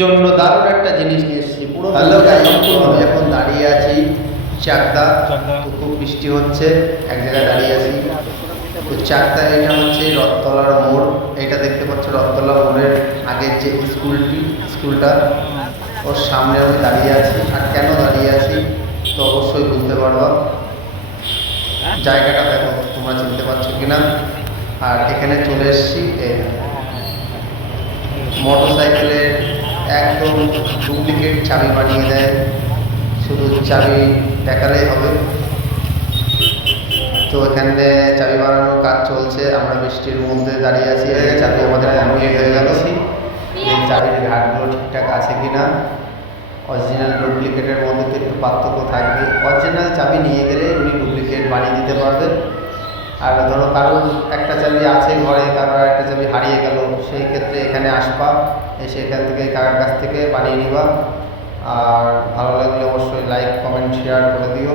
জন্য দারুণ একটা জিনিস নিয়ে এসেছি পুরো। হ্যালো গাইস, আমি এখন দাঁড়িয়ে আছি চাকদা। তো খুব বৃষ্টি হচ্ছে, এক জায়গায় দাঁড়িয়ে আছি। তো চাকদা, এটা হচ্ছে রথতলার মোড়। এটা দেখতে পাচ্ছ রথতলা মোড়ের আগের যে স্কুলটা, ওর সামনে আমি দাঁড়িয়ে আছি। আর কেন দাঁড়িয়ে আছি তো অবশ্যই বুঝতে পারবা। জায়গাটা দেখো, তোমরা চিনতে পারছো কিনা। আর এখানে চলে এসেছি মোটর সাইকেলের একদম ডুপ্লিকেট চাবি বানিয়ে দেয়, শুধু চাবি দেখালেই হবে। তো এখানে চাবি বানানোর কাজ চলছে, আমরা বৃষ্টির মধ্যে দাঁড়িয়ে আছি। চাবি আমাদের কমপ্লিট হয়ে গেল। এই চাবির ঘাটগুলো ঠিকঠাক আছে কিনা, অরিজিনাল ডুপ্লিকেটের মধ্যে তো একটু পার্থক্য থাকবে। অরিজিনাল চাবি নিয়ে গেলে উনি ডুপ্লিকেট বানিয়ে দিতে পারবেন। আর ধরো কারোর একটা চাবি আছে ঘরে, কারোর একটা চাবি হারিয়ে গেল, সেই ক্ষেত্রে এখানে আসবা, এসে এখান থেকে কারোর কাছ থেকে বানিয়ে নিবা। আর ভালো লাগলে অবশ্যই লাইক, কমেন্ট, শেয়ার করে দিও।